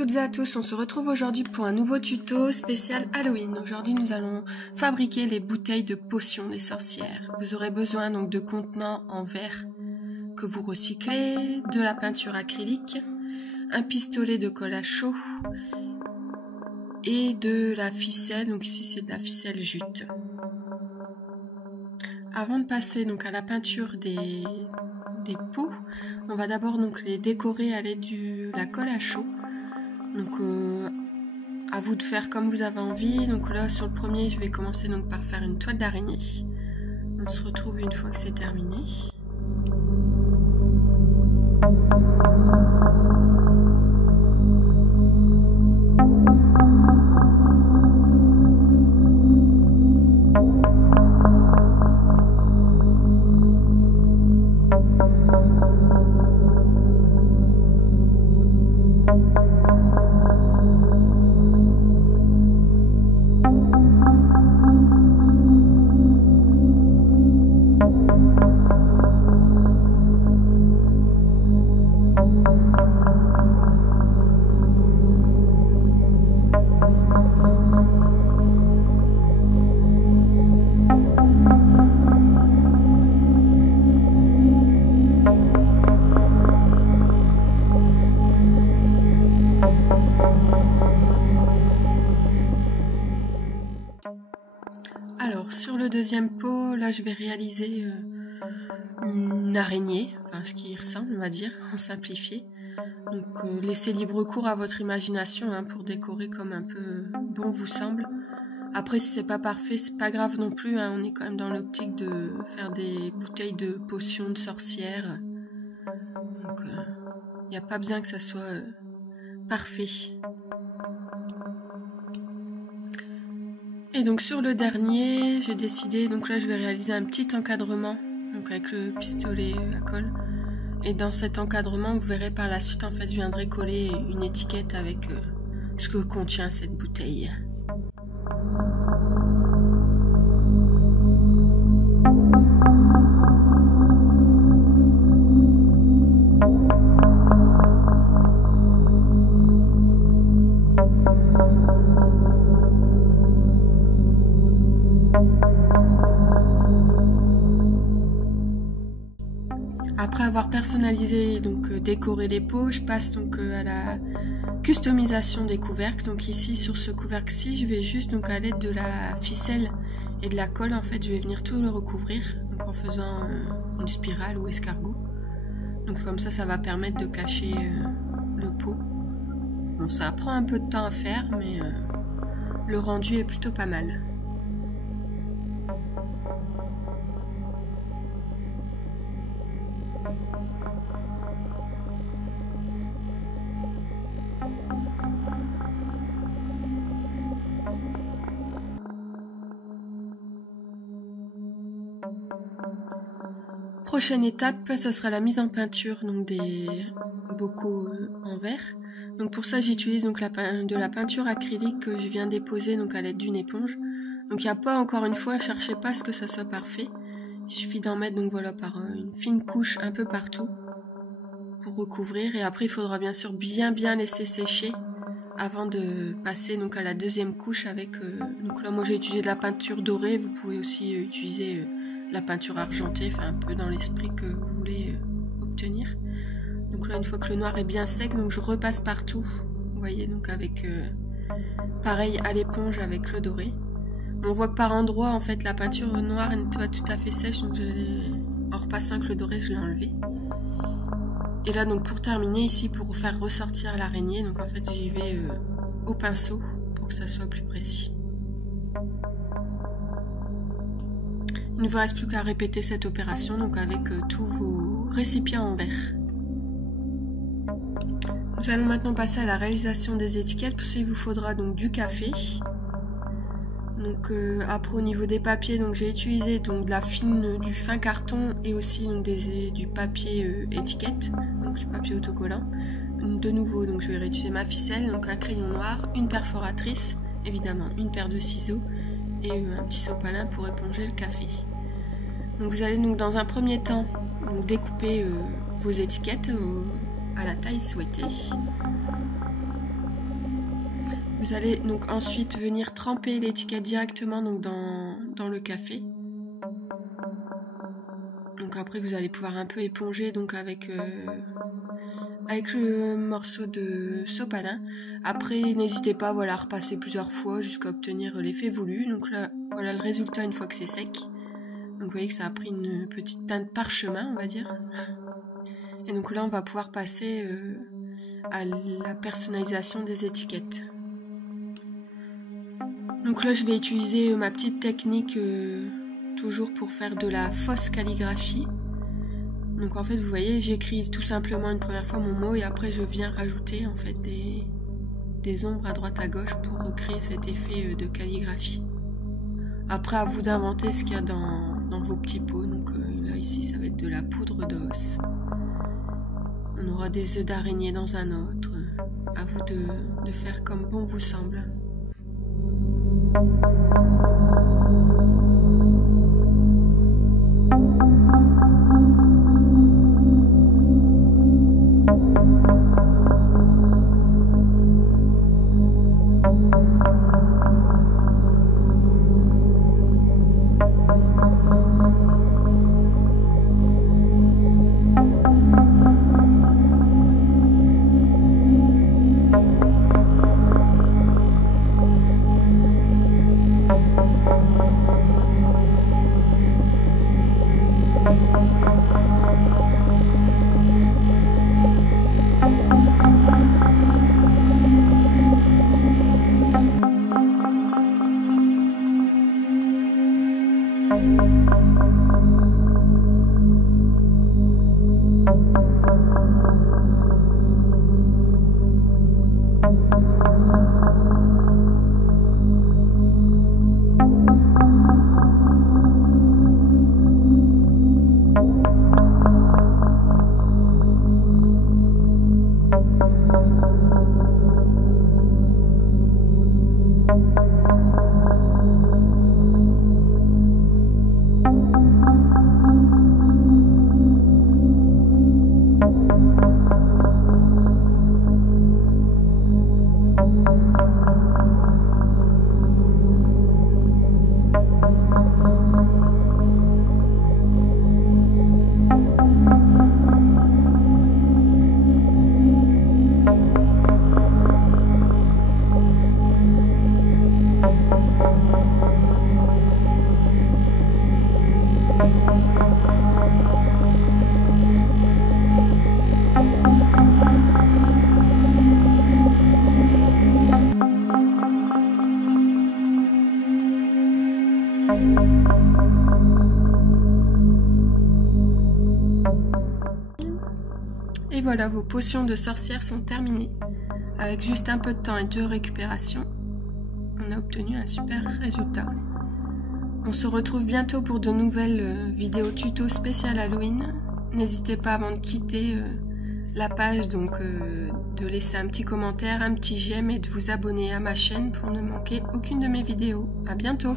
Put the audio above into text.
toutes et à tous, on se retrouve aujourd'hui pour un nouveau tuto spécial Halloween. Aujourd'hui nous allons fabriquer les bouteilles de potions des sorcières. Vous aurez besoin donc de contenants en verre que vous recyclez, de la peinture acrylique, un pistolet de colle à chaud et de la ficelle, donc ici c'est de la ficelle jute. Avant de passer donc à la peinture des pots, on va d'abord donc les décorer à l'aide de la colle à chaud. Donc à vous de faire comme vous avez envie. Donc là sur le premier je vais commencer donc par faire une toile d'araignée. On se retrouve une fois que c'est terminé. Alors sur le deuxième pot, là je vais réaliser une araignée, enfin ce qui y ressemble on va dire, en simplifié. Donc laissez libre cours à votre imagination hein, pour décorer comme un peu bon vous semble. Après si c'est pas parfait, c'est pas grave non plus, hein, on est quand même dans l'optique de faire des bouteilles de potions de sorcières. Donc il n'y a pas besoin que ça soit parfait. Et donc sur le dernier, j'ai décidé, donc là je vais réaliser un petit encadrement, donc avec le pistolet à colle. Et dans cet encadrement, vous verrez par la suite, en fait, je viendrai coller une étiquette avec ce que contient cette bouteille. Après avoir personnalisé, donc décoré les pots, je passe donc à la customisation des couvercles. Donc ici sur ce couvercle-ci, je vais juste donc à l'aide de la ficelle et de la colle, en fait, je vais venir tout le recouvrir, donc en faisant une spirale ou escargot. Donc comme ça va permettre de cacher le pot. Bon, ça prend un peu de temps à faire, mais le rendu est plutôt pas mal. Prochaine étape, ça sera la mise en peinture donc des bocaux en verre. Donc pour ça j'utilise donc de la peinture acrylique que je viens déposer donc à l'aide d'une éponge. Donc il n'y a pas, encore une fois, cherchez pas à ce que ça soit parfait. Il suffit d'en mettre donc voilà par une fine couche un peu partout pour recouvrir, et après il faudra bien sûr bien laisser sécher avant de passer donc à la deuxième couche avec donc là moi j'ai utilisé de la peinture dorée, vous pouvez aussi utiliser la peinture argentée, enfin un peu dans l'esprit que vous voulez obtenir. Donc là une fois que le noir est bien sec, donc je repasse partout, vous voyez, donc avec pareil à l'éponge avec le doré. On voit que par endroits en fait la peinture noire n'était pas tout à fait sèche, donc en repassant avec le doré je l'ai enlevé. Et là donc pour terminer ici, pour faire ressortir l'araignée, donc en fait j'y vais au pinceau pour que ça soit plus précis. Il ne vous reste plus qu'à répéter cette opération donc avec tous vos récipients en verre. Nous allons maintenant passer à la réalisation des étiquettes. Pour ça il vous faudra donc du café. Donc après au niveau des papiers, donc j'ai utilisé donc du fin carton et aussi donc du papier étiquette, donc du papier autocollant. De nouveau donc je vais réutiliser ma ficelle, donc un crayon noir, une perforatrice, évidemment une paire de ciseaux et un petit sopalin pour éponger le café. Donc vous allez donc dans un premier temps donc découper vos étiquettes à la taille souhaitée. Vous allez donc ensuite venir tremper l'étiquette directement donc dans le café. Donc après vous allez pouvoir un peu éponger donc avec le morceau de sopalin. Après n'hésitez pas à repasser plusieurs fois jusqu'à obtenir l'effet voulu. Donc là voilà le résultat une fois que c'est sec. Donc vous voyez que ça a pris une petite teinte parchemin on va dire. Et donc là on va pouvoir passer à la personnalisation des étiquettes. Donc là je vais utiliser ma petite technique toujours pour faire de la fausse calligraphie. Donc en fait vous voyez j'écris tout simplement une première fois mon mot et après je viens rajouter en fait des ombres à droite à gauche pour recréer cet effet de calligraphie. Après à vous d'inventer ce qu'il y a dans vos petits pots. Donc là ici ça va être de la poudre d'os. On aura des œufs d'araignée dans un autre. À vous de faire comme bon vous semble. Et voilà, vos potions de sorcière sont terminées. Avec juste un peu de temps et de récupération, on a obtenu un super résultat. On se retrouve bientôt pour de nouvelles vidéos tuto spéciales Halloween. N'hésitez pas avant de quitter la page donc de laisser un petit commentaire, un petit j'aime et de vous abonner à ma chaîne pour ne manquer aucune de mes vidéos. À bientôt!